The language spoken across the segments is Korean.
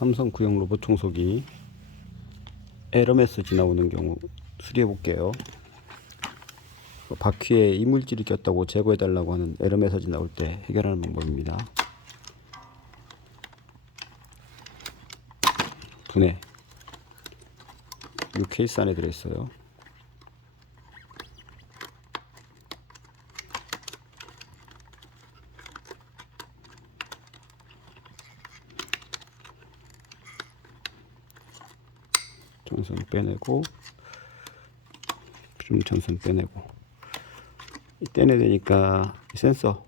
삼성 구형 로봇 청소기 에러 메시지 나오는 경우 수리해 볼게요. 바퀴에 이물질이 꼈다고 제거해 달라고 하는 에러 메시지 나올 때 해결하는 방법입니다. 분해 이 케이스 안에 들어있어요. 전선 빼내고 필름 전선 빼내고. 이 떼내야 되니까 이 센서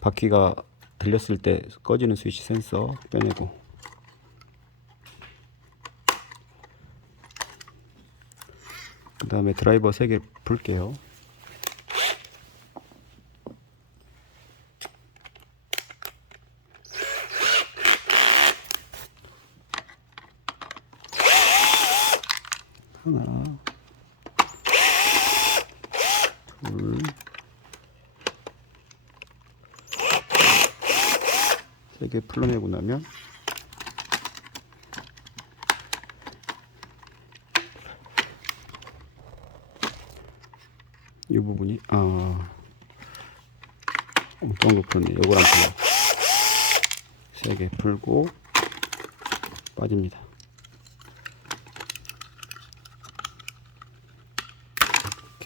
바퀴가 들렸을 때 꺼지는 스위치 센서 빼내고. 그 다음에 드라이버 3개 풀게요 하나. 둘. 세개 풀어내고 나면 이 부분이 아 엉뚱한 거 풀었네 요걸 안 풀어. 세개 풀고 빠집니다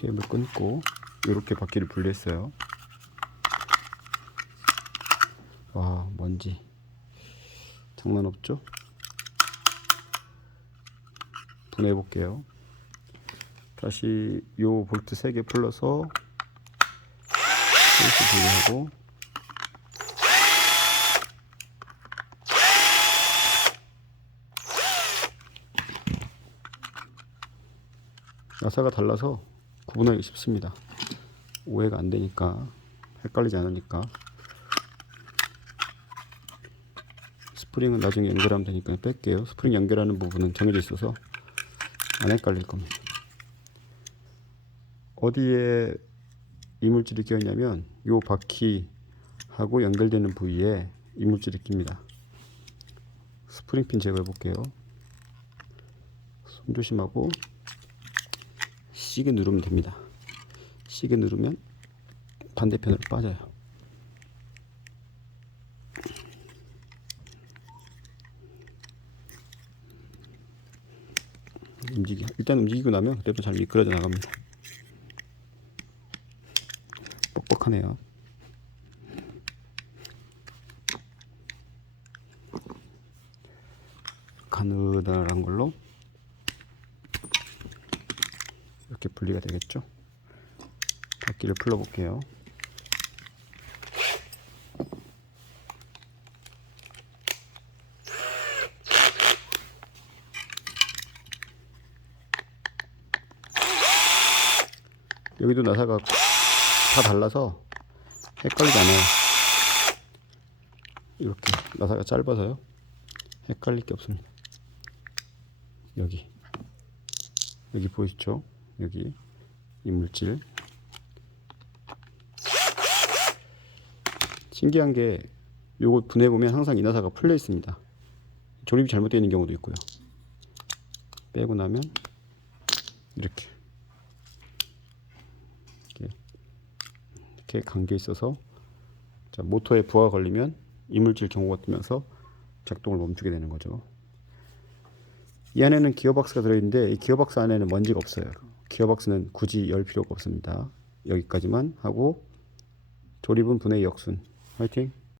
케이블 끊고 이렇게 바퀴를 분리했어요. 와 먼지. 장난 없죠? 분해해 볼게요. 다시 요 볼트 3개 풀러서 케이스 분리하고. 나사가 달라서 구분하기 쉽습니다. 오해가 안 되니까 헷갈리지 않으니까 스프링은 나중에 연결하면 되니까 뺄게요. 스프링 연결하는 부분은 정해져 있어서 안 헷갈릴 겁니다. 어디에 이물질이 끼었냐면 요 바퀴하고 연결되는 부위에 이물질이 낍니다. 스프링 핀 제거해 볼게요. 손 조심하고 시계 누르면 됩니다. 시계 누르면 반대편으로 빠져요. 움직이 일단 움직이고 나면 그때부터 잘 미끄러져 나갑니다. 뻑뻑하네요. 가느다란 걸로 이렇게 분리가 되겠죠. 바퀴를 풀러 볼게요. 여기도 나사가 다 달라서 헷갈리지 않아요. 이렇게 나사가 짧아서요. 헷갈릴 게 없습니다. 여기 여기 보이시죠? 여기 이물질 신기한 게 요거 분해 보면 항상 이 나사가 풀려 있습니다. 조립이 잘못되어 있는 경우도 있고요. 빼고 나면 이렇게 이렇게, 이렇게 감겨 있어서 자, 모터에 부하가 걸리면 이물질 경고가 뜨면서 작동을 멈추게 되는 거죠. 이 안에는 기어박스가 들어있는데 이 기어박스 안에는 먼지가 없어요. 기어박스는 굳이 열 필요가 없습니다. 여기까지만 하고 조립은 분해 역순. 화이팅!